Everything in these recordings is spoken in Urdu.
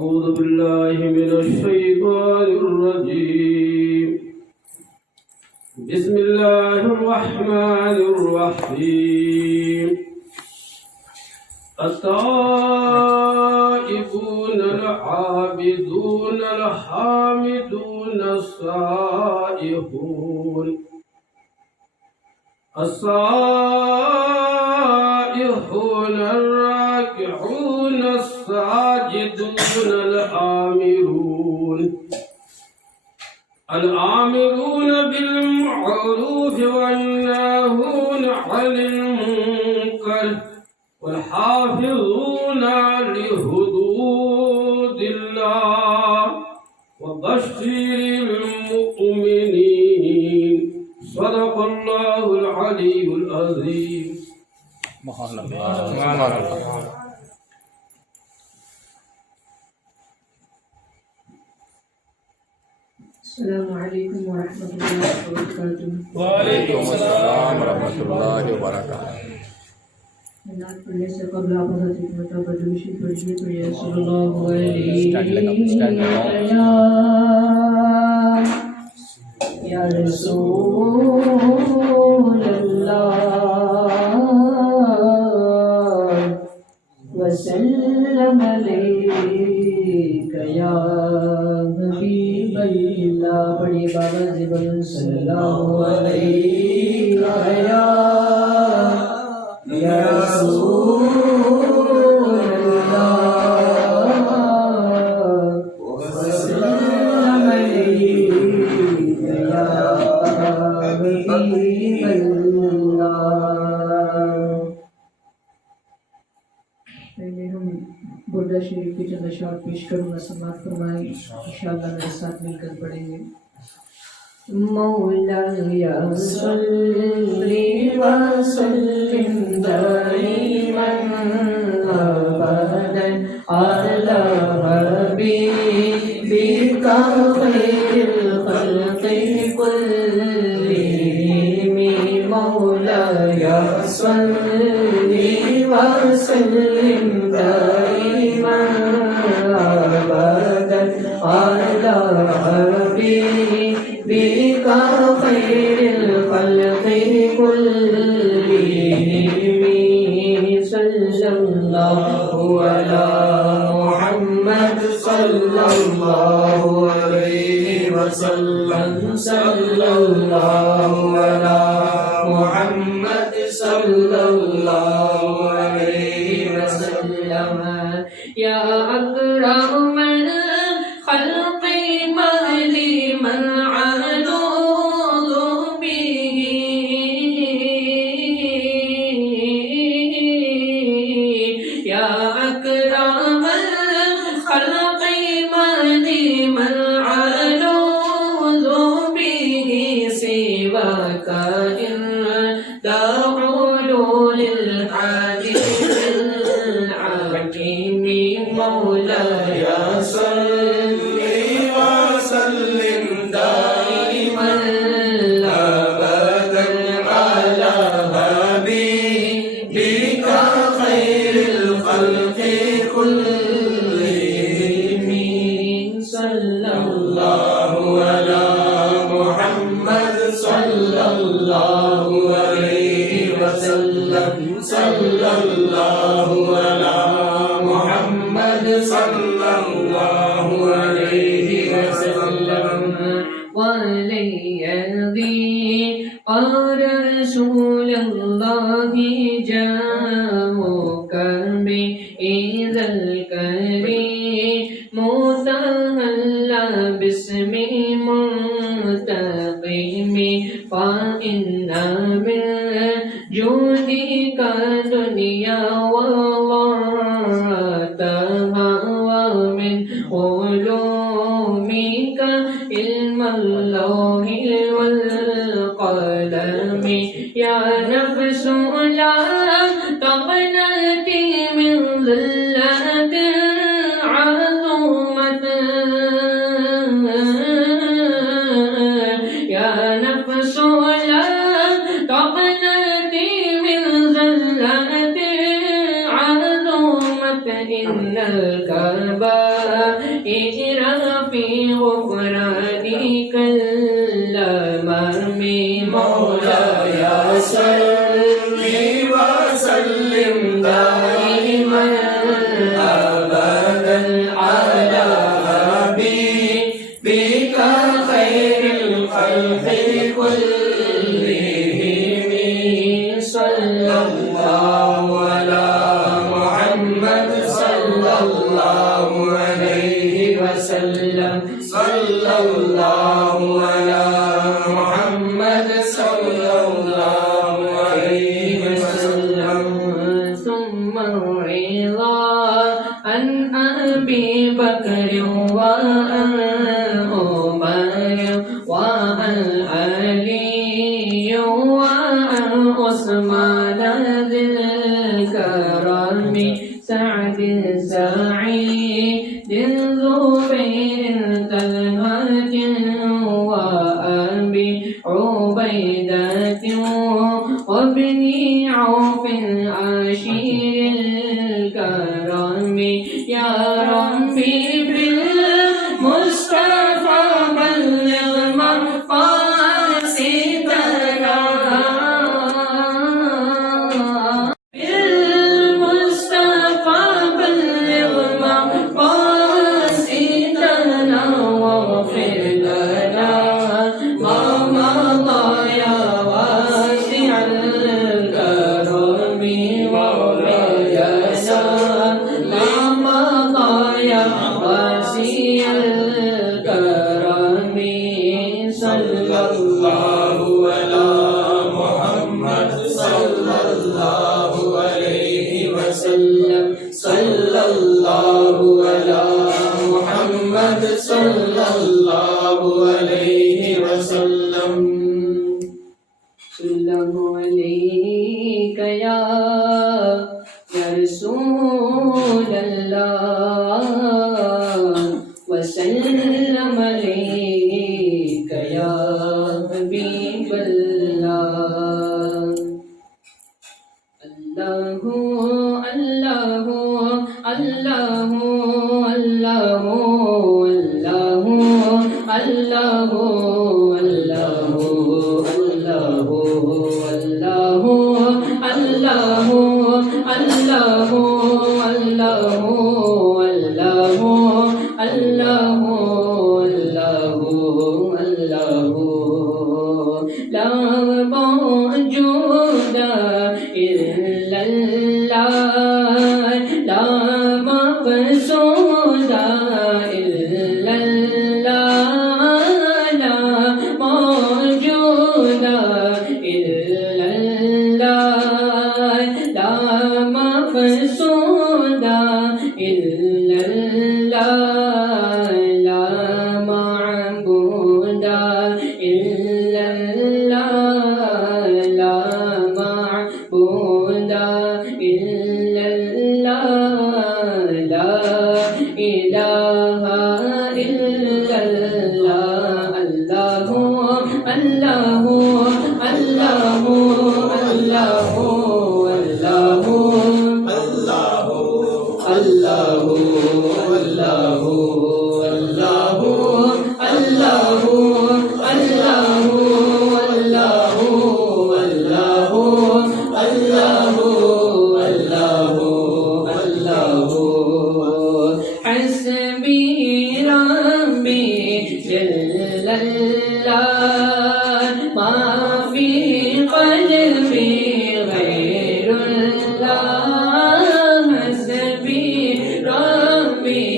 أعوذ بالله من الشيطان الرجيم بسم الله الرحمن الرحيم التائبون العابدون الحامدون السائحون السائحون الراكعون الساجدون الآمرون بالمعروف والناهون عن المنكر والحافظون لحدود الله وبشر المؤمنين صدق الله العلي العظيم. السلام علیکم ورحمۃ اللہ وبرکاتہ. وعلیکم السلام ورحمۃ اللہ وبرکاتہ. نعت پڑھنے سے قبل آپ حضرت حکمت بدوشی پڑھیے تو یا صلی اللہ علیہ یا رسول اللہ وسلم علیک یا حبیب اللہ. پڑھیے بابا زبن صلی اللہ علیہ یا رسول اللہ وسلم علیک یا حبیب اللہ. پہلے ہم بردہ شریف کی چند اشعار پیش کروں گا، سماعت فرمائیں. انشاءاللہ میرے ساتھ مل کر پڑھیں گے. مولاي صل وسلم دائما ابدا على حبيبك خير الخلق كلهم. مولاي صل وسلم دائما ابدا على حبيبك خير الخلق كلهم. صلى الله على محمد صلى الله عليه وسلم. صلى الله على محمد صلى الله عليه وسلم. يا أكرم الخلق مهدي من علوذ به يا أكرم الخلق مهدي من علوذ به سواك إن دعوا للحديث الحكيم. مولاي صل وسلم دائما ابدا على حبيبك خير الخلق كلهم. صلى الله على محمد صلى الله عليه وسلم. صلى الله على محمد صلى الله عليه وسلم. والذي قال رسول الله جاءوك بإذا الكريم متهلا باسم منتقم. فإن من جودك دنيا وضرتها ومن علومك علم اللوح والقلم. يا نفس لا تقنطي من ذلة عظمت. يا نفس لا تقنطي من ذلة إن الكبائر في غفرانك اللمم مولاي صل وسلم دائما أبدا على حبيبك خير الخلق كلهم صلى الله على محمد صلى الله عليه وسلم صلى الله على محمد صلى الله عليه وسلم ثم الرضا عن أبي بكر وعن عمر وعن علي وعن عثمان ذي الكرم سعد سعيد زبير طلحة وأبي عبيدة وابن عوف عشير الكرم يا ربي بالمصطفى بلغ مقاصدنا بالمصطفى بلغ مقاصدنا واغفر لنا ما مضى يا واسع الكرم واغفر لنا ما مضى يا واسع الكرم صلى الله على محمد صلى الله عليه وسلم صلى الله على محمد صلى الله عليه وسلم صلى الله عليك يا رسول الله وسلم عليك يا حبيب الله الله الله الله الله الله الله الله الله الله لا موجود إلا الله لا مقصود إلا الله لا موجود إلا الله لا مقصود إلا الله لا معبود إلا الله لا معبود إلا الله لا إله إلا الله الله الله الله الله الله الله حسبي ربي جل الله ما في قلبي غير الله حسبي ربي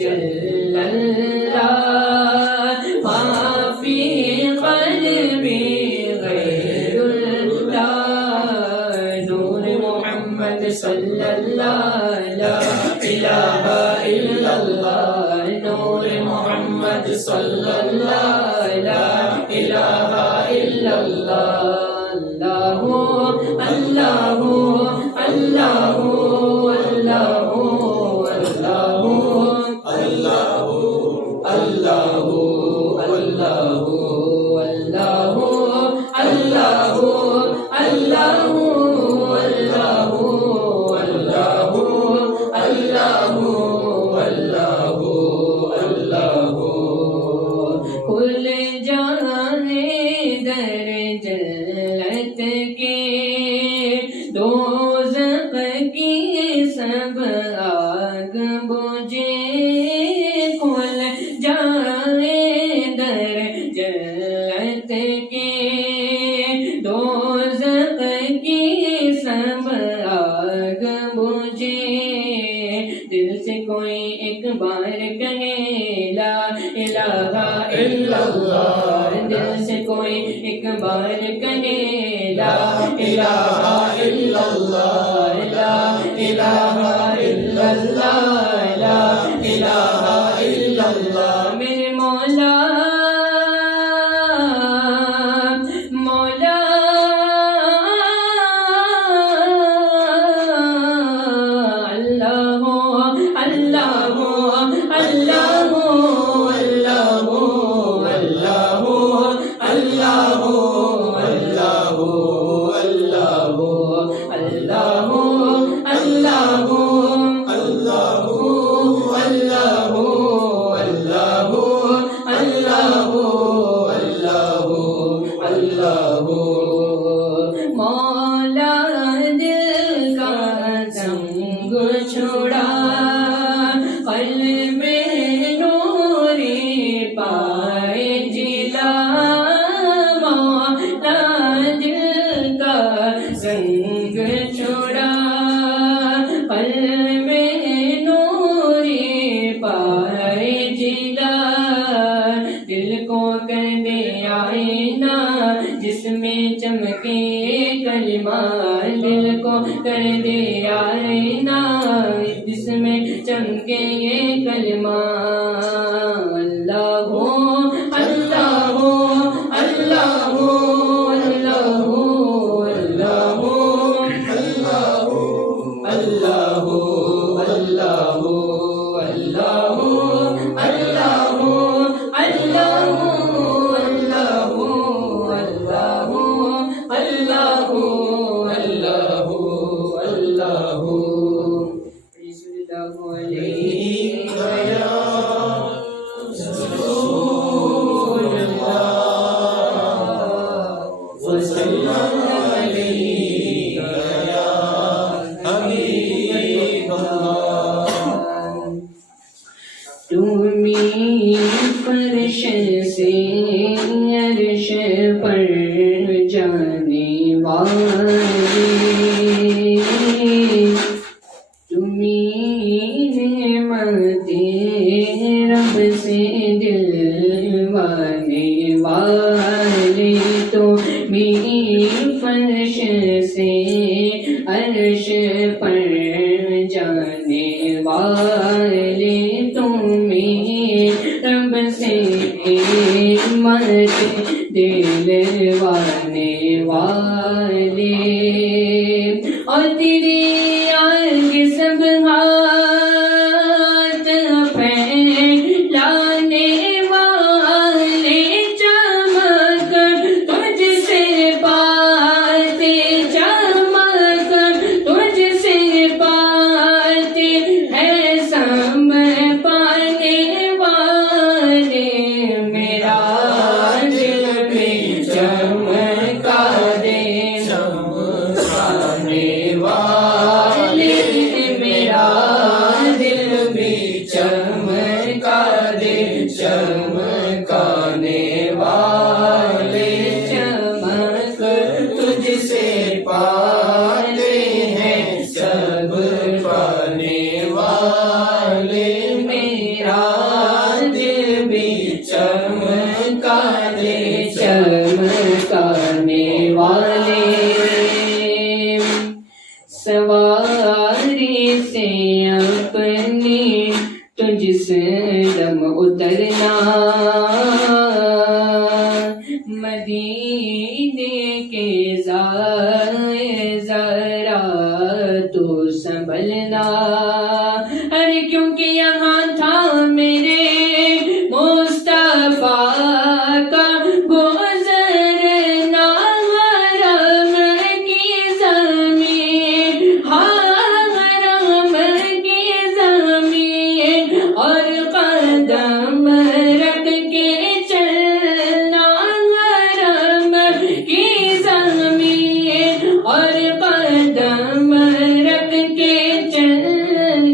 جل الله ما في قلبي غير الله نور محمد صلى الله لا إله إلا الله نور محمد صلى الله لا إله إلا الله الله الله الله الله الله الله الله الله الله آگ بجھے کھل جائے در جنت کے دوزخ کی سب آگ بجھے دل سے کوئی ایک بار کہے لا الہ الا اللہ دل سے کوئی ایک بار کہے لا الہ الا اللہ لا الہ الا اللہ لا الہ الا اللہ میرے مولا مولا اللہ اللہ اللہ اللہ اللہ اللہ مولا دل کا سنگ چھوڑا قلب نوری پائے جلا مولا دل کا سنگ چھوڑا قلب نوری پائے جلا دل کو کر دے آئینہ جس میں چمکے کلمہ دل کو کر دے آئینہ جس میں چمکے یہ کلمہ اللہ اللہ اللہ اللہ اللہ اللہ اللہ تمہیں فرش سے عرش پر جانے والے تمہیں نعمت رب سے دلوانے والے تمہیں فرش سے عرش پر جانے والے رب سے مت دلوانے والے اور تیری آگ سب ہاتھ پھیلانے والے چمک تجھ سے پاتے چمک تجھ سے پاتے ہے سم پانے والے میرا دل بھی چمکا دے چمکانے والے میرا دل بھی چمکا دے چمکانے والے چمک تجھ سے پاتے ہیں سب پانے والے میرا دل بھی چمکا دے چمکانے والے سواری سے اپنی تجھ سے دم اترنا مدینے کے ذرا تو سنبھلنا ارے کیونکہ یہاں تھا میرے مصطفیٰ کا گزرنا حرم کی زمین حرم کی زمین اور قدم رکھ کے چلنا حرم کی زمین اور قدم رکھ کے چلنا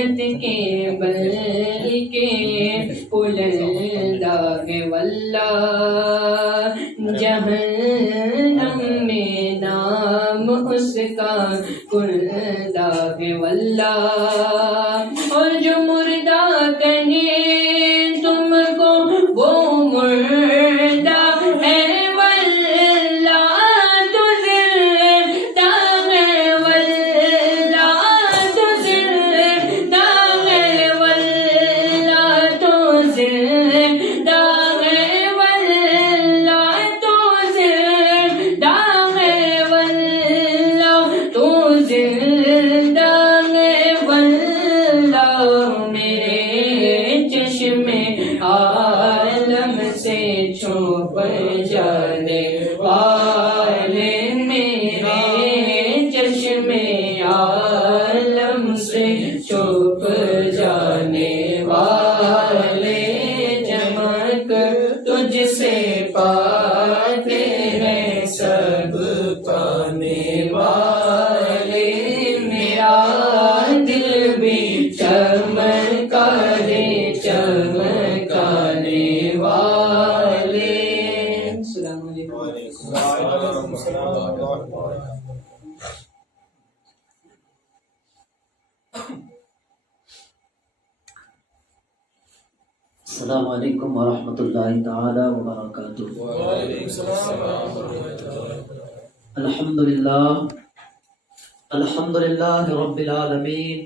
جنت کے بل کے پلندہ ہے واللہ جہنم میں نام اس کا کردہ ہے واللہ اور جو مردہ کہے تم کو وہ مردہ ہے واللہ تو زندہ ہے واللہ تو زندہ ہے واللہ تو زندہ ہے واللہ تو زندہ ہے واللہ تو زندہ ہے واللہ میرے چشمے عالم سے چھپ جانے والے میرے چشمے عالم سے چھپ جانے والے چمک تجھ سے پاتے ہیں سب پانے والے میرا دل بھی چمکانے چمکانے والے السلام علیکم السلام علیکم ورحمۃ اللہ تعالی وبرکاتہ۔ الحمد للہ رب العالمین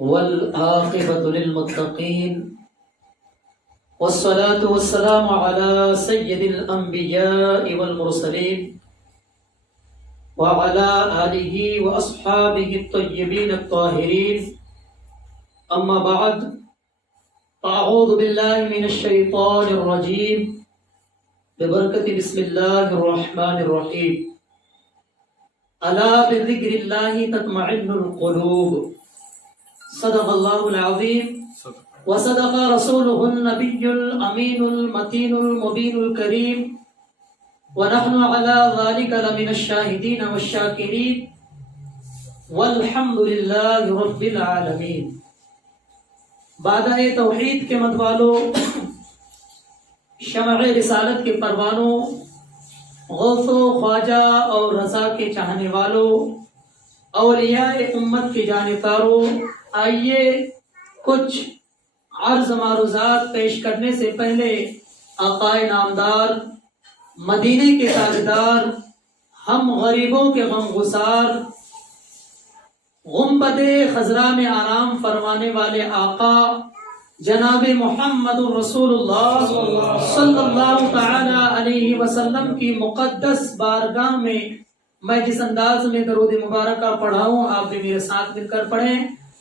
والعاقبۃ للمتقین والصلاة والسلام علی سید الانبیاء والمرسلین وعلی آلہ واصحابہ الطیبین الطاہرین اما بعد اعوذ باللہ من الشیطان الرجیم ببرکت بسم اللہ الرحمن الرحیم الا بذکر اللہ تطمئن القلوب صدق اللہ العظیم وصدق رسوله النبی الامین المتین المبین الکریم ونحن على ذلك لمن الشاہدین والشاکرین والحمد للہ رب العالمین۔ بادہ توحید کے مت والوں، شمع رسالت کے پروانوں، غوث و خواجہ اور رضا کے چاہنے والوں، اولیاء امت کے جانبداروں، آئیے کچھ عرض معروضات پیش کرنے سے پہلے آقائے نامدار، مدینے کے تاجدار، ہم غریبوں کے غمگسار، غنبد خضرا میں آرام فرمانے والے آقا جناب محمد رسول اللہ صلی اللہ تعالی علیہ وسلم کی مقدس بارگاہ میں میں جس انداز میں درود مبارکہ پڑھاؤں آپ بھی میرے ساتھ مل کر پڑھیں۔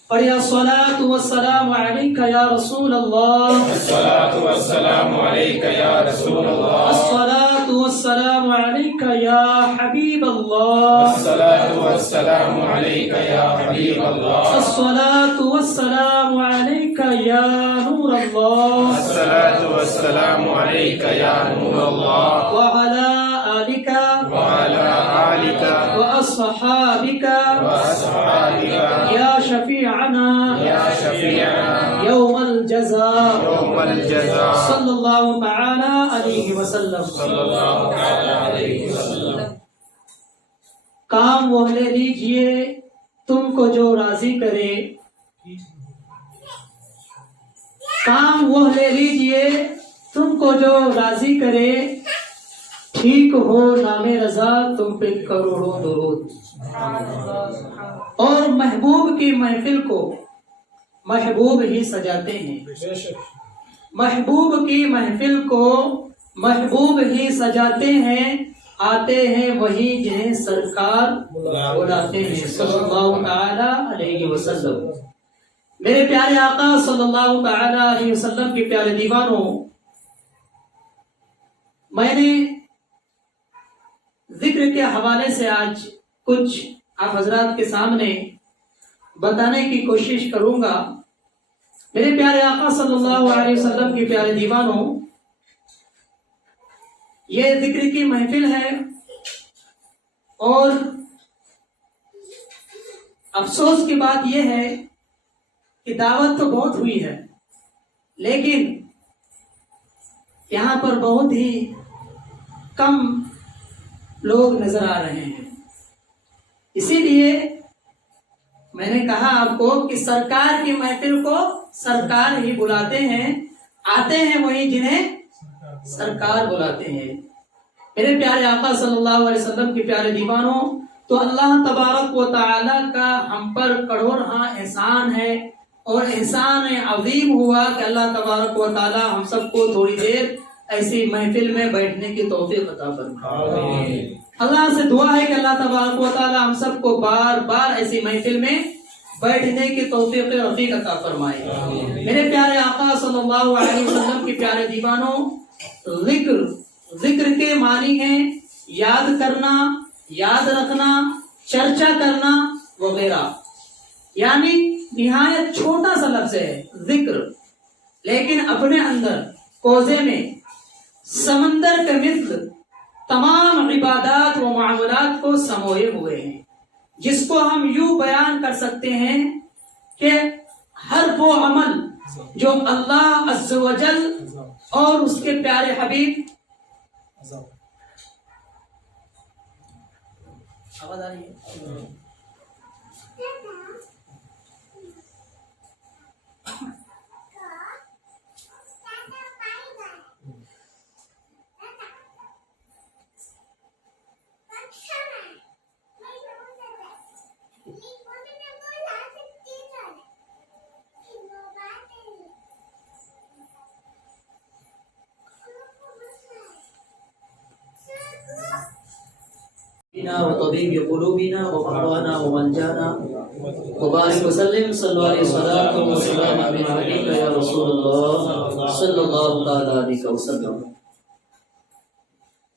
پڑھیں الصلاۃ والسلام علیک یا رسول اللہ، الصلاۃ والسلام علیک یا رسول اللہ، الصلاۃ والسلام علیک یا حبیب اللہ، الصلاۃ والسلام علیک یا حبیب اللہ، الصلاۃ والسلام علیک یا نور اللہ، الصلاۃ والسلام علیک یا نور اللہ، وعلی آلک وعلی آلک واصحابک واصحابک یا شفیعنا یا شفیعنا یوم الجزاء یوم الجزاء صلی اللہ تعالی علیہ وسلم۔ صلی اللہ تعالی علیہ وسلم۔ کام وہ لے لیجئے تم کو جو راضی کرے، کام وہ لے لیجئے تم کو جو راضی کرے، ٹھیک ہو نام رضا تم پہ کروڑوں درود۔ اور محبوب کی محفل کو محبوب ہی سجاتے ہیں، محبوب کی محفل کو محبوب ہی سجاتے ہیں، آتے ہیں وہی جنہیں سرکار بلاتے ہیں صلی اللہ تعالی علیہ وسلم۔ میرے پیارے آقا صلی اللہ تعالی علیہ وسلم کے پیارے دیوانوں، میں نے ذکر کے حوالے سے آج کچھ آپ حضرات کے سامنے بتانے کی کوشش کروں گا۔ میرے پیارے آقا صلی اللہ علیہ وسلم کے پیارے دیوانوں، یہ ذکر کی محفل ہے اور افسوس کی بات یہ ہے کہ دعوت تو بہت ہوئی ہے، لیکن یہاں پر بہت ہی کم لوگ نظر آ رہے ہیں۔ اسی لیے میں نے کہا آپ کو کہ سرکار کی محفل کو سرکار ہی بلاتے ہیں، آتے ہیں وہی جنہیں سرکار بلاتے ہیں۔ میرے پیارے آقا صلی اللہ علیہ وسلم کے پیارے دیوانوں، تو اللہ تبارک و تعالی کا ہم پر کروڑہا احسان ہے، اور احسان عظیم ہوا کہ اللہ تبارک و تعالی ہم سب کو تھوڑی دیر ایسی محفل میں بیٹھنے کی توفیق عطا فرمائے۔ اللہ سے دعا ہے کہ اللہ تبارک و تعالی ہم سب کو بار بار ایسی محفل میں بیٹھنے کی توفیق رفیق عطا فرمائے۔ میرے پیارے آقا صلی اللہ علیہ وسلم کے پیارے دیوانوں، ذکر کے معنی ہیں یاد کرنا، یاد رکھنا، چرچا کرنا وغیرہ، یعنی نہایت چھوٹا سا لفظ ہے ذکر، لیکن اپنے اندر کوزے میں سمندر کے مثل تمام عبادات و معاملات کو سموئے ہوئے ہیں، جس کو ہم یوں بیان کر سکتے ہیں کہ ہر وہ عمل جو اللہ عز و جل اور اس کے پیارے حبیب آواز آ رہی ہے؟ وطبيب قلوبنا وقضانا ومنجانا وبارك وسلم صلى عليه صلاة وسلام من عليك يا رسول الله صلی اللہ تعالی علیہ وسلم۔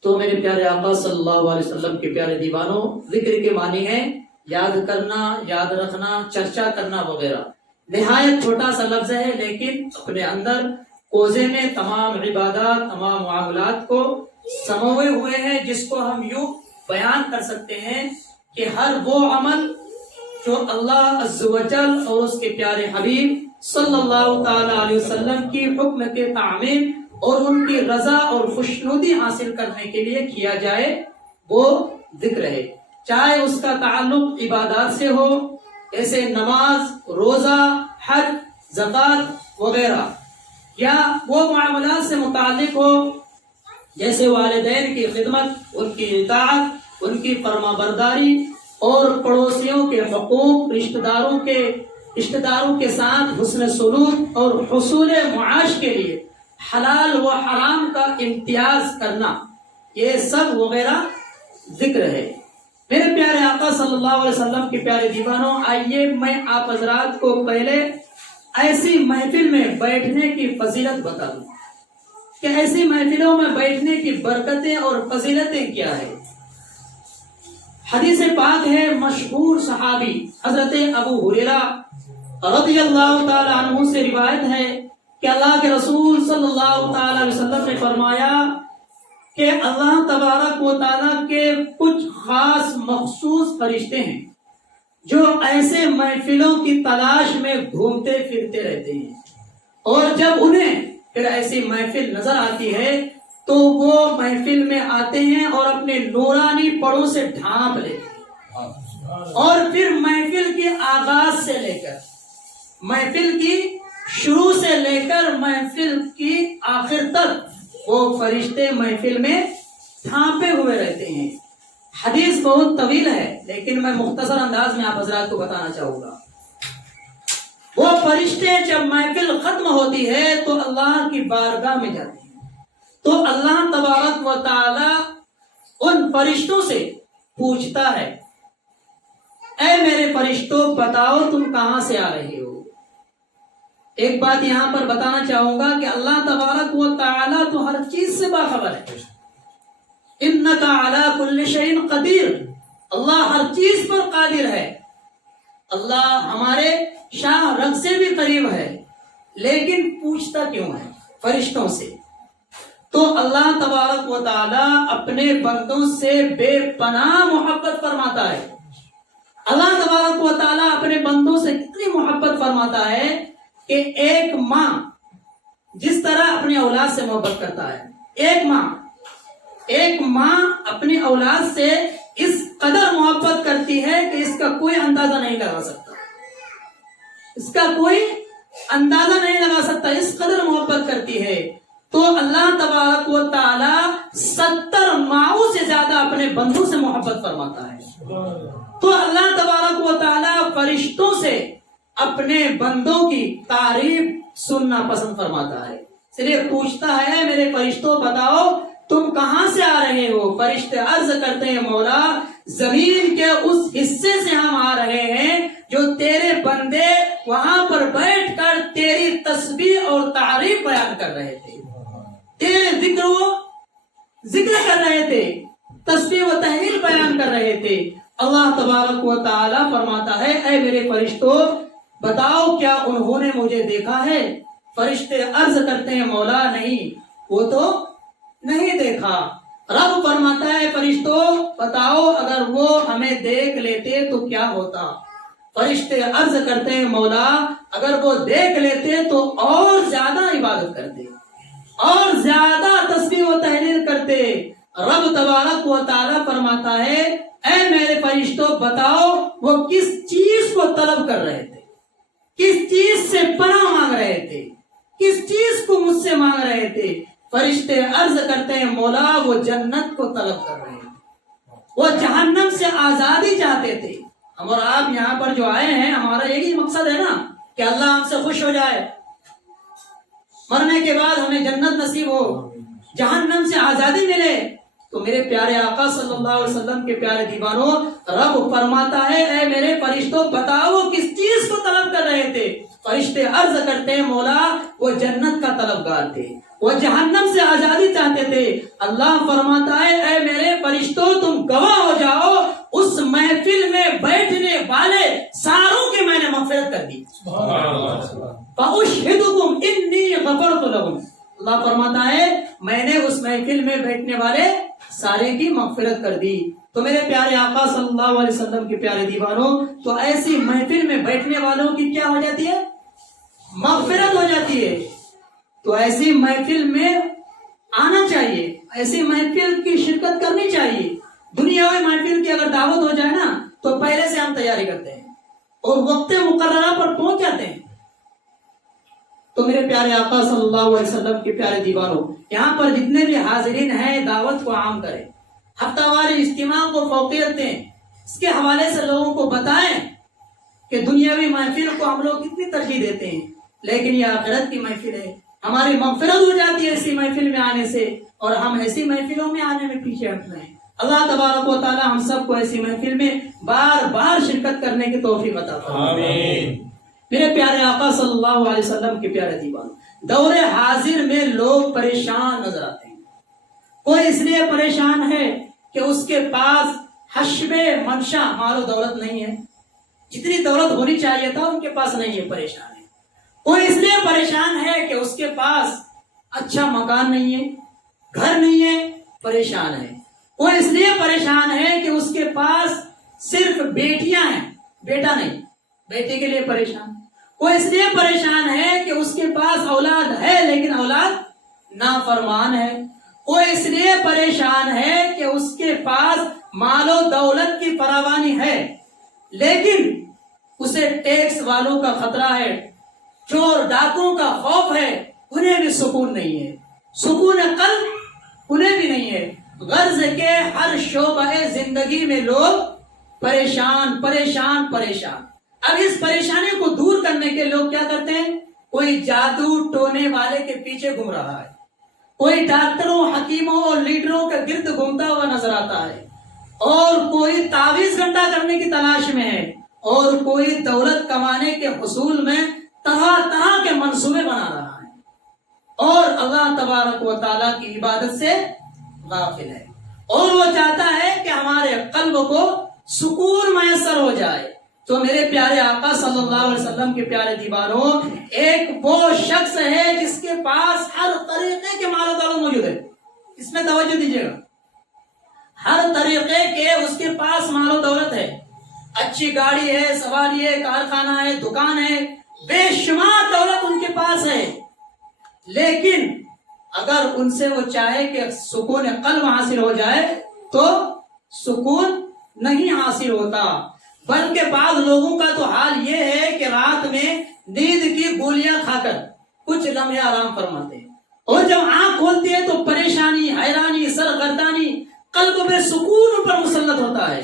تو میرے پیارے آقا صلی اللہ علیہ وسلم کے پیارے دیوانوں، ذکر کے معنی ہے یاد کرنا، یاد رکھنا، چرچا کرنا وغیرہ۔ نہایت چھوٹا سا لفظ ہے، لیکن اپنے اندر کوزے میں تمام عبادات، تمام معاملات کو سموئے ہوئے ہیں، جس کو ہم یوں بیان کر سکتے ہیں کہ ہر وہ عمل جو اللہ عز و جل اور اس کے پیارے حبیب صلی اللہ تعالی علیہ وسلم کی حکم کے تعمیل اور ان کی رضا اور خوشنودی حاصل کرنے کے لیے کیا جائے، وہ ذکر ہے، چاہے اس کا تعلق عبادات سے ہو، ایسے نماز، روزہ، حج، زکوٰۃ وغیرہ، یا وہ معاملات سے متعلق ہو جیسے والدین کی خدمت، ان کی اطاعت، ان کی فرما برداری، اور پڑوسیوں کے حقوق، رشتہ داروں کے ساتھ حسن سلوک اور حصول معاش کے لیے حلال و حرام کا امتیاز کرنا، یہ سب وغیرہ ذکر ہے۔ میرے پیارے آقا صلی اللہ علیہ وسلم کے پیارے دیوانوں، آئیے میں آپ حضرات کو پہلے ایسی محفل میں بیٹھنے کی فضیلت بتا دوں کہ ایسی محفلوں میں بیٹھنے کی برکتیں اور فضیلتیں کیا ہے۔ حدیث پاک ہے، مشہور صحابی حضرت ابو ہریرہ رضی اللہ تعالی عنہ سے روایت ہے کہ اللہ کے رسول صلی اللہ تعالی علیہ وسلم نے فرمایا کہ اللہ تبارک و تعالی کے کچھ خاص مخصوص فرشتے ہیں جو ایسے محفلوں کی تلاش میں گھومتے پھرتے رہتے ہیں، اور جب انہیں پھر ایسی محفل نظر آتی ہے تو وہ محفل میں آتے ہیں اور اپنے نورانی پڑوں سے ڈھانپ لیتے ہیں، اور پھر محفل کے آغاز سے لے کر، محفل کی شروع سے لے کر محفل کی آخر تک وہ فرشتے محفل میں ڈھانپے ہوئے رہتے ہیں۔ حدیث بہت طویل ہے، لیکن میں مختصر انداز میں آپ حضرات کو بتانا چاہوں گا۔ وہ فرشتے جب محفل ختم ہوتی ہے تو اللہ کی بارگاہ میں جاتے ہیں، تو اللہ تبارک و تعالی ان فرشتوں سے پوچھتا ہے، اے میرے فرشتوں بتاؤ تم کہاں سے آ رہے ہو۔ ایک بات یہاں پر بتانا چاہوں گا کہ اللہ تبارک و تعالی تو ہر چیز سے باخبر ہے، انک علی کل شیء قدیر، اللہ ہر چیز پر قادر ہے، اللہ ہمارے شاہ رگ سے بھی قریب ہے، لیکن پوچھتا کیوں ہے فرشتوں سے؟ تو اللہ تبارک و تعالی اپنے بندوں سے بے پناہ محبت فرماتا ہے، اللہ تبارک و تعالیٰ اپنے بندوں سے کتنی محبت فرماتا ہے کہ ایک ماں جس طرح اپنی اولاد سے محبت کرتا ہے، ایک ماں اپنی اولاد سے اس قدر محبت کرتی ہے کہ اس کا کوئی اندازہ نہیں لگا سکتا، اس کا کوئی اندازہ نہیں لگا سکتا، اس قدر محبت کرتی ہے۔ تو اللہ تبارک و تعالی 70 ماؤں سے زیادہ اپنے بندوں سے محبت فرماتا ہے۔ تو اللہ تبارک و تعالی فرشتوں سے اپنے بندوں کی تعریف سننا پسند فرماتا ہے، صرف پوچھتا ہے میرے فرشتوں بتاؤ تم کہاں سے آ رہے ہو؟ فرشتے عرض کرتے ہیں مولا زمین کے اس حصے سے ہم آ رہے ہیں جو تیرے بندے وہاں پر بیٹھ کر تیری تسبیح اور تعریف بیان کر رہے تھے، تیرے ذکر کر رہے تھے، تسبیح و تحلیل بیان کر رہے تھے۔ اللہ تبارک و تعالی فرماتا ہے اے میرے فرشتوں بتاؤ کیا انہوں نے مجھے دیکھا ہے؟ فرشتے عرض کرتے ہیں مولا نہیں، وہ تو نہیں دیکھا۔ رب فرماتا ہے فرشتوں بتاؤ اگر وہ ہمیں دیکھ لیتے تو کیا ہوتا؟ فرشتے عرض کرتے ہیں مولا اگر وہ دیکھ لیتے تو اور زیادہ عبادت کرتے، اور زیادہ تسبیح و تحلیل کرتے۔ رب تبارک و تعالی فرماتا ہے اے میرے فرشتوں بتاؤ وہ کس چیز کو طلب کر رہے تھے، کس چیز سے پناہ مانگ رہے تھے، کس چیز کو مجھ سے مانگ رہے تھے؟ فرشتے عرض کرتے ہیں مولا وہ جنت کو طلب کر رہے ہیں، وہ جہنم سے آزادی چاہتے تھے۔ ہم اور آپ یہاں پر جو آئے ہیں ہمارا یہی مقصد ہے نا کہ اللہ ہم سے خوش ہو جائے، مرنے کے بعد ہمیں جنت نصیب ہو، جہنم سے آزادی ملے۔ تو میرے پیارے آقا صلی اللہ علیہ وسلم کے پیارے دیوانوں رب فرماتا ہے اے میرے فرشتوں بتاؤ وہ کس چیز کو طلب کر رہے تھے؟ فرشتے عرض کرتے ہیں مولا وہ جنت کا طلبگار تھے، وہ جہنم سے آزادی چاہتے تھے۔ اللہ فرماتا ہے اے میرے فرشتوں تم گواہ ہو جاؤ اس محفل میں بیٹھنے والے ساروں کی میں نے مغفرت کر دی۔ فَأُشْهِدُكُمْ إِنِّي غَفَرْتُ لَهُمْ، اللہ فرماتا ہے میں نے اس محفل میں بیٹھنے والے سارے کی مغفرت کر دی۔ تو میرے پیارے آقا صلی اللہ علیہ وسلم کے پیارے دیوانوں تو ایسی محفل میں بیٹھنے والوں کی کیا ہو جاتی ہے؟ مغفرت ہو جاتی ہے۔ تو ایسی محفل میں آنا چاہیے، ایسی محفل کی شرکت کرنی چاہیے۔ دنیاوی محفل کی اگر دعوت ہو جائے نا تو پہلے سے ہم تیاری کرتے ہیں اور وقت مقررہ پر پہنچ جاتے ہیں۔ تو میرے پیارے آقا صلی اللہ علیہ وسلم کے پیارے دیوانوں یہاں پر جتنے بھی حاضرین ہیں دعوت کو عام کریں، ہفتہ واری اجتماع کو فوقیت دیں، اس کے حوالے سے لوگوں کو بتائیں کہ دنیاوی محفل کو ہم لوگ کتنی ترجیح دیتے ہیں، لیکن یہ آخرت کی محفل ہے، ہماری مغفرت ہو جاتی ہے ایسی محفل میں آنے سے، اور ہم ایسی محفلوں میں آنے میں پیچھے ہٹ رہے ہیں۔ اللہ تبارک و تعالی ہم سب کو ایسی محفل میں بار بار شرکت کرنے کی توفیق عطا فرمائے۔ آمین۔ میرے پیارے آقا صلی اللہ علیہ وسلم کے پیارے دیوان دور حاضر میں لوگ پریشان نظر آتے ہیں۔ کوئی اس لیے پریشان ہے کہ اس کے پاس حشب منشا مال و دولت نہیں ہے، جتنی دولت ہونی چاہیے تھا ان کے پاس نہیں ہے، پریشان ہے۔ کوئی اس لیے پریشان ہے کہ اس کے پاس اچھا مکان نہیں ہے، گھر نہیں ہے، پریشان ہے۔ کوئی اس لیے پریشان ہے کہ اس کے پاس صرف بیٹیاں ہیں، بیٹا نہیں، بیٹے کے لیے پریشان۔ کوئی اس لیے پریشان ہے کہ اس کے پاس اولاد ہے لیکن اولاد نافرمان ہے۔ کوئی اس لیے پریشان ہے کہ اس کے پاس مال و دولت کی فراوانی ہے لیکن اسے ٹیکس والوں کا خطرہ ہے، چور ڈاکوں کا خوف ہے، انہیں بھی سکون نہیں ہے، سکون قلب انہیں بھی نہیں ہے۔ غرض کے ہر شعبہ زندگی میں لوگ پریشان پریشان پریشان۔ اب اس پریشانی کو دور کرنے کے لوگ کیا کرتے ہیں؟ کوئی جادو ٹونے والے کے پیچھے گھوم رہا ہے، کوئی ڈاکٹروں حکیموں اور لیڈروں کے گرد گھومتا ہوا نظر آتا ہے، اور کوئی تعویذ گھنٹا کرنے کی تلاش میں ہے، اور کوئی دولت کمانے کے حصول میں طرح طرح کے منصوبے بنا رہا ہے، اور اللہ تبارک و تعالیٰ کی عبادت سے غافل ہے، اور وہ چاہتا ہے کہ ہمارے قلب کو سکون میسر ہو جائے۔ تو میرے پیارے آقا صلی اللہ علیہ وسلم کے پیارے دیوانوں ایک وہ شخص ہے جس کے پاس ہر طریقے کے مال و دولت موجود ہے، اس میں توجہ دیجیے گا، ہر طریقے کے اس کے پاس مال و دولت ہے۔ اچھی گاڑی ہے، سواری ہے، کارخانہ ہے، دکان ہے، بے شمار دولت ان کے پاس ہے، لیکن اگر ان سے وہ چاہے کہ سکون قلب حاصل ہو جائے تو سکون نہیں حاصل ہوتا، بلکہ بعض لوگوں کا تو حال یہ ہے کہ رات میں نیند کی گولیاں کھا کر کچھ لمحے آرام فرماتے ہیں، اور جب آنکھ کھولتی ہے تو پریشانی، حیرانی، سرگردانی، قلب میں سکون پر مسلط ہوتا ہے۔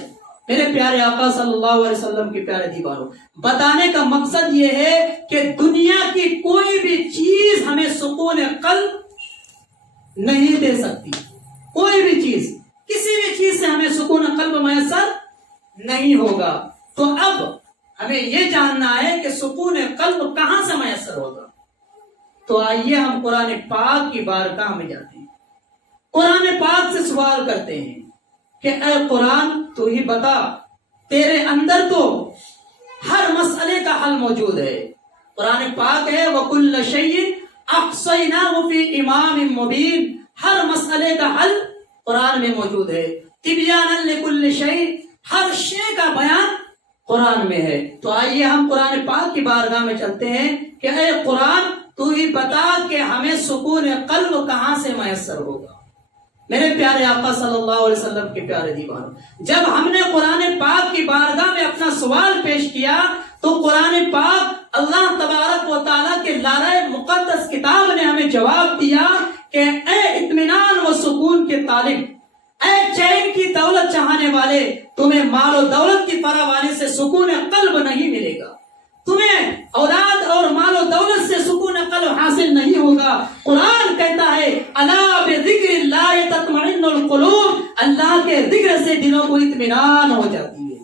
میرے پیارے آقا صلی اللہ علیہ وسلم کے پیارے دیوانوں، بتانے کا مقصد یہ ہے کہ دنیا کی کوئی بھی چیز ہمیں سکون قلب نہیں دے سکتی، کوئی بھی چیز، کسی بھی چیز سے ہمیں سکون قلب میسر نہیں ہوگا۔ تو اب ہمیں یہ جاننا ہے کہ سکون قلب کہاں سے میسر ہوگا، تو آئیے ہم قرآن پاک کی بارگاہ میں جاتے ہیں، قرآن پاک سے سوال کرتے ہیں کہ اے قرآن تو ہی بتا، تیرے اندر تو ہر مسئلے کا حل موجود ہے۔ قرآن پاک ہے وَكُلَّ شَيْءٍ أَحْصَيْنَاهُ فِي إِمَامٍ مُبِينٍ، ہر مسئلے کا حل قرآن میں موجود ہے۔ تِبْيَانًا لِكُلِّ شَيْءٍ، ہر شے کا بیان قرآن میں ہے۔ تو آئیے ہم قرآن پاک کی بارگاہ میں چلتے ہیں کہ اے قرآن تو ہی بتا کہ ہمیں سکون قلب کہاں سے میسر ہوگا۔ میرے پیارے آقا صلی اللہ علیہ وسلم کے پیارے دیوانوں، جب ہم نے قرآن پاک کی بارگاہ میں اپنا سوال پیش کیا تو قرآن پاک اللہ تبارک و تعالیٰ کے لارہ مقدس کتاب نے ہمیں جواب دیا کہ اے اطمینان و سکون کے طالب، اے چین کی دولت چاہنے والے، تمہیں مال و دولت کی فراوانی سے سکون قلب نہیں ملے گا، تمہیں اولاد اور مال و دولت سے سکون قلب حاصل نہیں ہوگا۔ قرآن کہتا ہے الا بذکر اللہ تطمئن القلوب، اللہ کے ذکر سے دلوں کو اطمینان ہو جاتی ہے۔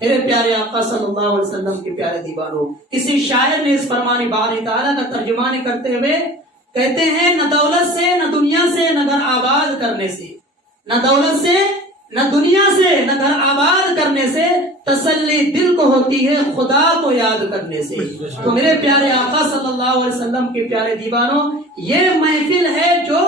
میرے پیارے آقا صلی اللہ علیہ وسلم کے پیارے دیوانوں، کسی شاعر نے اس فرمان باری تعالیٰ کا ترجمانی کرتے ہوئے کہتے ہیں نہ دولت سے، نہ دنیا سے، نہ گھر آباد کرنے سے، نہ دولت سے، نہ دنیا سے، نہ گھر آباد کرنے سے تسلی دل کو ہوتی ہے خدا کو یاد کرنے سے۔ تو میرے پیارے آقا صلی اللہ علیہ وسلم کے پیارے دیوانوں، یہ محفل ہے جو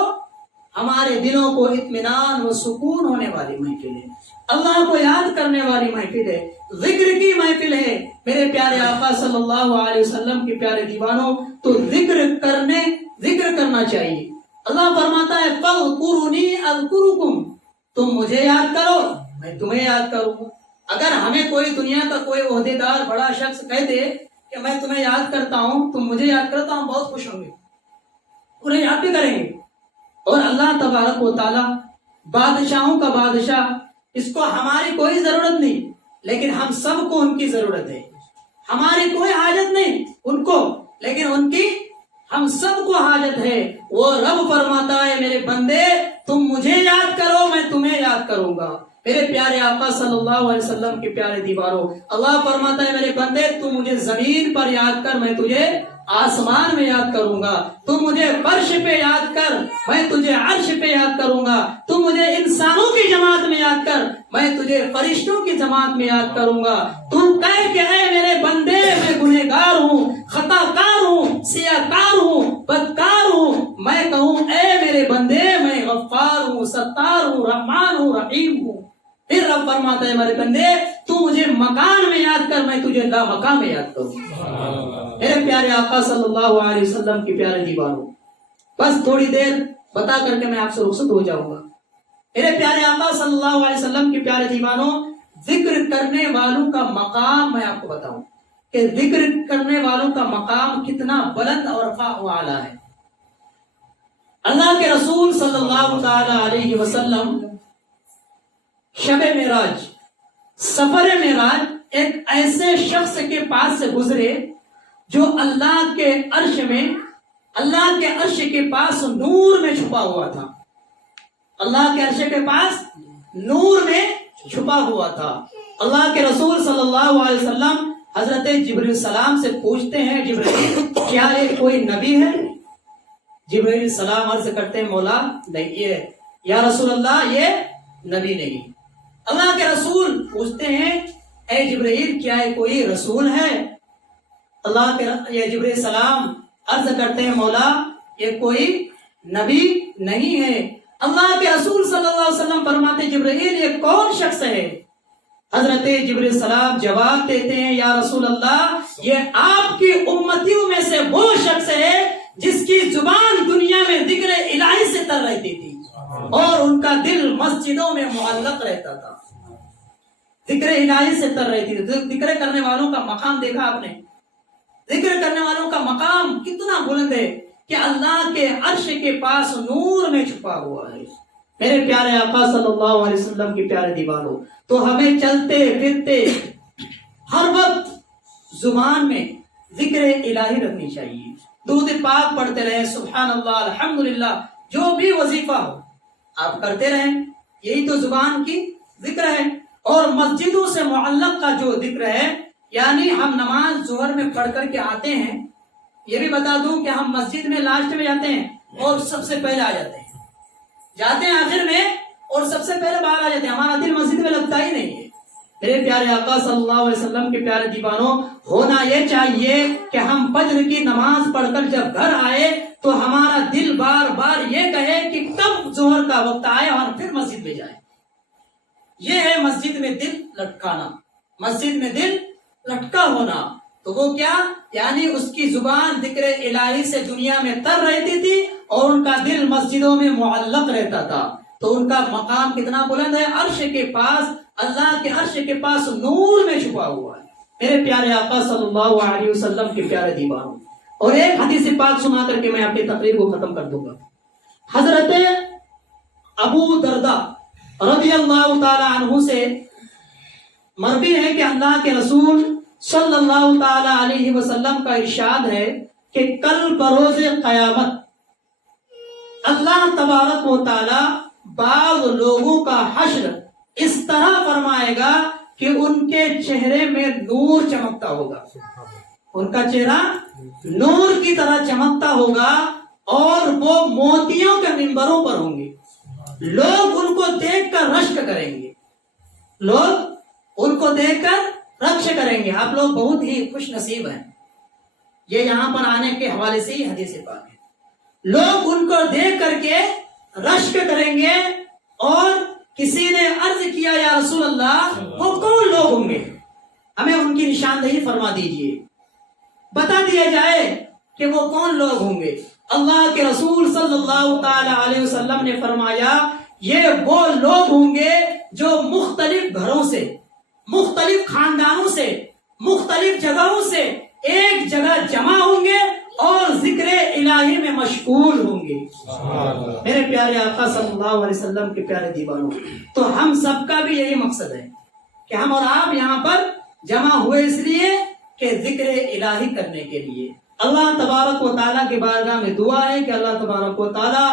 ہمارے دلوں کو اطمینان و سکون ہونے والی محفل ہے، اللہ کو یاد کرنے والی محفل ہے، ذکر کی محفل ہے۔ میرے پیارے آقا صلی اللہ علیہ وسلم کے پیارے دیوانوں، تو ذکر کرنا چاہیے۔ اللہ فرماتا ہے فاذکرونی اذکرکم، تم مجھے یاد کرو میں تمہیں یاد کروں گا۔ اگر ہمیں کوئی دنیا کا کوئی عہدیدار بڑا شخص کہہ دے کہ میں تمہیں یاد کرتا ہوں، تم مجھے یاد کرو، تو ہم بہت خوش ہوں گے، انہیں یاد بھی کریں گے۔ اور اللہ تبارک و تعالی بادشاہوں کا بادشاہ، اس کو ہماری کوئی ضرورت نہیں، لیکن ہم سب کو ان کی ضرورت ہے۔ ہماری کوئی حاجت نہیں ان کو، لیکن ان کی ہم سب کو حاجت ہے۔ وہ رب فرماتا ہے میرے بندے تم مجھے یاد کرو میں تمہیں یاد کروں گا۔ میرے پیارے آقا صلی اللہ علیہ وسلم کے پیارے دیواروں، اللہ فرماتا ہے میرے بندے تم مجھے زمین پر یاد کر میں تجھے آسمان میں یاد کروں گا، تم مجھے فرش پہ یاد کر میں تجھے عرش پہ یاد کروں گا، تم مجھے انسانوں کی جماعت میں یاد کر میں تجھے فرشتوں کی جماعت میں یاد کروں گا۔ تم کہہ کہ اے میرے بندے میں گنہگار ہوں، خطا کار ہوں، سیاہ کار ہوں، بدکار ہوں، میں کہوں اے میرے بندے میں غفار ہوں، ستار ہوں، رحمان ہوں، رحیم ہوں۔ پھر رب فرماتا ہے میرے بندے تو مجھے مکان میں یاد کر میں تجھے لا مکان میں یاد کروں۔ میرے پیارے آقا صلی اللہ علیہ وسلم کی پیارے دیواروں، بس تھوڑی دیر بتا کر کے میں آپ سے رخصت ہو جاؤں گا۔ میرے پیارے آقا صلی اللہ علیہ وسلم کی پیارے دیوانوں، ذکر کرنے والوں کا مقام میں آپ کو بتاؤں کہ ذکر کرنے والوں کا مقام کتنا بلند اور رفیع و اعلیٰ ہے۔ اللہ کے رسول صلی اللہ تعالی علیہ وسلم شب معراج، سفر معراج ایک ایسے شخص کے پاس سے گزرے جو اللہ کے عرش میں، اللہ کے عرش کے پاس نور میں چھپا ہوا تھا، اللہ کے عرش کے پاس نور میں چھپا ہوا تھا۔ اللہ کے رسول صلی اللہ علیہ وسلم حضرت جبرائیل السلام سے پوچھتے ہیں جبرائیل کیا یہ کوئی نبی ہے؟ جبرائیل السلام عرض کرتے ہیں مولا نہیں، یہ یا رسول اللہ یہ نبی نہیں۔ اللہ کے رسول پوچھتے ہیں اے جبرائیل کیا یہ کوئی رسول ہے؟ اللہ کے یہ جبرائیل السلام عرض کرتے ہیں مولا یہ کوئی نبی نہیں ہے۔ اللہ کے رسول صلی اللہ علیہ وسلم فرماتے جبرائیل یہ کون شخص ہے حضرت جبرائیل السلام جواب دیتے ہیں یا رسول اللہ یہ آپ کی امتیوں میں سے وہ شخص ہے جس کی زبان دنیا میں ذکر الہی سے تر رہتی تھی اور ان کا دل مسجدوں میں معلق رہتا تھا. ذکر الہی سے تر رہتی تھی. ذکر کرنے والوں کا مقام دیکھا آپ نے؟ ذکر کرنے والوں کا مقام کتنا بلند ہے کہ اللہ کے عرش کے پاس نور میں چھپا ہوا ہے. میرے پیارے آقا صلی اللہ علیہ وسلم کی پیارے دیوانوں، تو ہمیں چلتے پھرتے ہر وقت زبان میں ذکر الہی رکھنی چاہیے. درود پاک پڑھتے رہیں، سبحان اللہ، الحمدللہ، جو بھی وظیفہ ہو آپ کرتے رہیں. یہی تو زبان کی ذکر ہے. اور مسجدوں سے معلق کا جو ذکر ہے، یعنی ہم نماز ظہر میں پڑھ کر کے آتے ہیں. یہ بھی بتا دوں کہ ہم مسجد میں لاسٹ میں جاتے ہیں اور سب سے پہلے آ جاتے ہیں آخر میں اور سب سے پہلے باہر آ جاتے ہیں. ہمارا دل مسجد میں لگتا ہی نہیں ہے. میرے پیارے آقا صلی اللہ علیہ وسلم کے پیارے دیوانوں، ہونا یہ چاہیے کہ ہم فجر کی نماز پڑھ کر جب گھر آئے تو ہمارا دل بار بار یہ کہے کہ کب ظہر کا وقت آئے اور پھر مسجد میں جائے. یہ ہے مسجد میں دل لٹکانا، مسجد میں دل لٹکا ہونا. تو وہ کیا؟ یعنی اس کی زبان ذکر الہی سے دنیا میں تر رہتی تھی اور ان کا دل مسجدوں میں معلق رہتا تھا. تو ان کا مقام کتنا بلند ہے، عرش کے پاس، اللہ کے عرش کے پاس نور میں چھپا ہوا ہے. میرے پیارے آقا صلی اللہ علیہ وسلم کے پیارے دیوانوں، اور ایک حدیث پاک سنا کر کے میں اپنی تقریر کو ختم کر دوں گا. حضرت ابو درداء رضی اللہ تعالی عنہ سے مروی ہے کہ اللہ کے رسول صلی اللہ تعالی علیہ وسلم کا ارشاد ہے کہ کل بروز قیامت اللہ تبارک و تعالی بعض لوگوں کا حشر اس طرح فرمائے گا کہ ان کے چہرے میں نور چمکتا ہوگا. ان کا چہرہ نور کی طرح چمکتا ہوگا اور وہ موتیوں کے منبروں پر ہوں گے. لوگ ان کو دیکھ کر رشک کریں گے. لوگ ان کو دیکھ کر رشک کریں گے. آپ لوگ بہت ہی خوش نصیب ہیں. یہ یہاں پر آنے کے حوالے سے ہی حدیث پاک ہے. لوگ ان کو دیکھ کر کے رشک کریں گے. اور کسی نے عرض کیا یا رسول اللہ وہ کون لوگ ہوں گے؟ ہمیں ان کی نشاندہی فرما دیجئے، بتا دیا جائے کہ وہ کون لوگ ہوں گے. اللہ کے رسول صلی اللہ تعالی علیہ وسلم نے فرمایا یہ وہ لوگ ہوں گے جو مختلف گھروں سے، مختلف خاندانوں سے، مختلف جگہوں سے ایک جگہ جمع ہوں گے اور ذکر الہی میں مشغول ہوں گے. میرے پیارے آقا صلی اللہ علیہ وسلم کے پیارے دیوانوں، تو ہم سب کا بھی یہی مقصد ہے کہ ہم اور آپ یہاں پر جمع ہوئے اس لیے کہ ذکر الہی کرنے کے لیے. اللہ تبارک و تعالیٰ کی بارگاہ میں دعا ہے کہ اللہ تبارک و تعالیٰ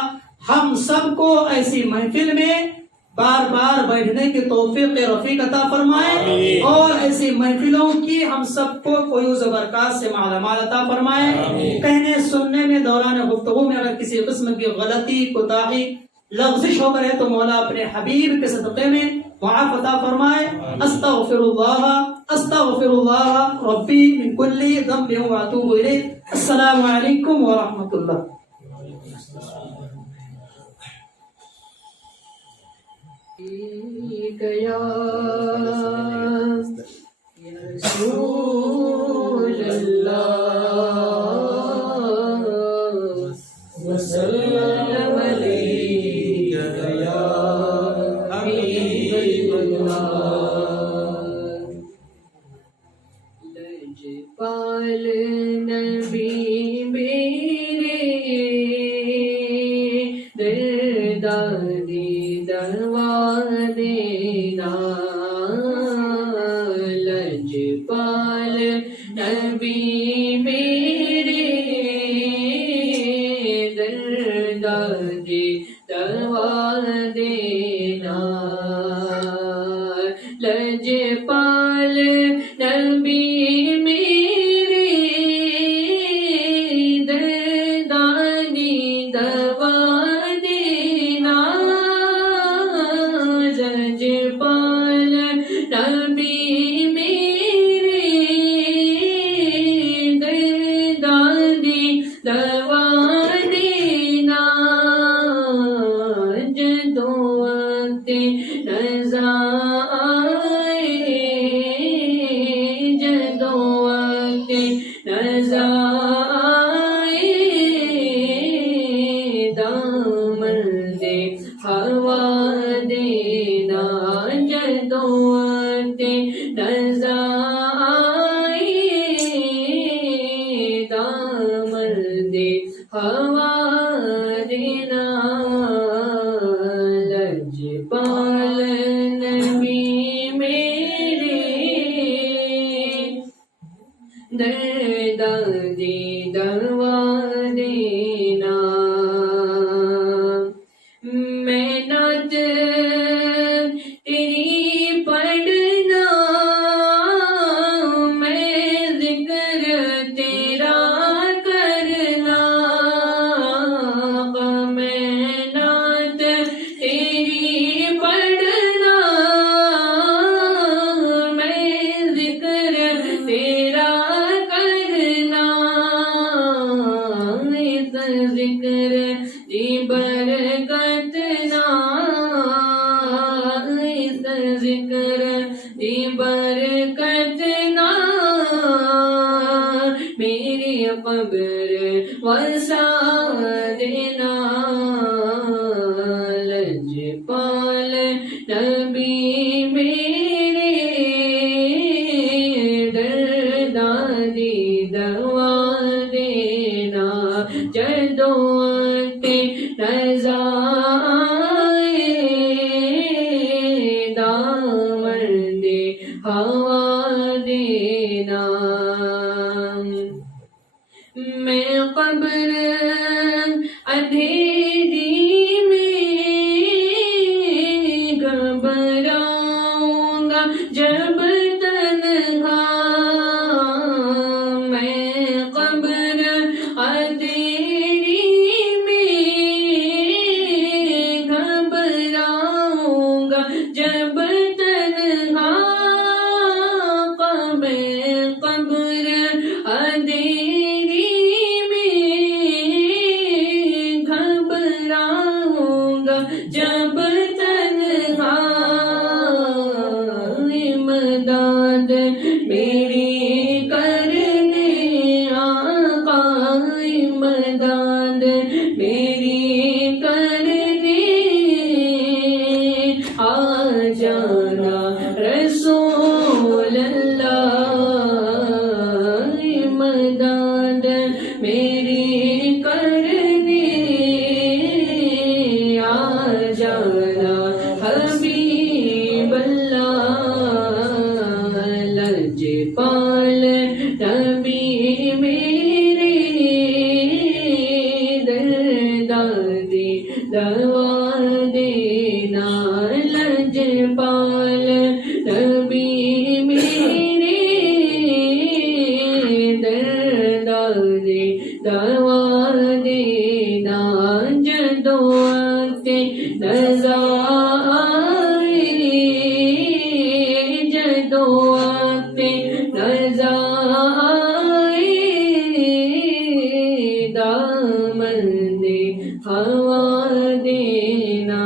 ہم سب کو ایسی محفل میں بار بار بیٹھنے کی توفیق رفیق عطا فرمائے اور ایسی محفلوں کی ہم سب کو فیوز و برکات سے مالا مال عطا فرمائے. کہنے سننے میں دوران گفتگو میں اگر کسی قسم کی غلطی، کوتاہی، لغزش ہو گئے تو مولا اپنے حبیب کے صدقے میں معاف عطا فرمائے. استغفر اللہ ربی من کل ذنب واتوب الیہ. السلام علیکم ورحمۃ اللہ. یا رسول اللہ وسلم علیک یا حبیب اللہ. لجپال نبی میرے دردادی دروا دینا. لجپال نبی میرے دردادی دروا دینا. لجپال نبی میرے دردادی دروا دینا. لجپال نبی میرے نظائے دامن دے ہوا دینا جدوتے نظائے دامن دے ہوا دینا لجپال نبی میرے دردی دوا دینا میں نعت تیری پڑھنا میں ذکر تیرا کرنا میں نعت تیری پڑھنا میں ذکر تیرا کرنا اس ذکر دی برکت نا اس ذکر دی برکت نا میری قبر وسا دینا لجپال نبی میرے دردی دوا دینا جدوتے نظائے دامن دے ہوا دینا میں قبر اندھیری میں گھبراؤں گا جب تنہا میں قبر اندھیری میں گھبراؤں گا جب تنہا میں قبر اندھیری گھبراؤں گا جب تنہا امداد میری کرنے آقا امداد میری کرنے آ جانا رسول اللہ امداد میری کرنے آ جانا حبیب اللہ لجپال نبی میرے دردی دوا دینا لجپال نبی میرے دردی دوا دینا جدوتے نظائے جدوتے نظائے دامن دے ہوا دینا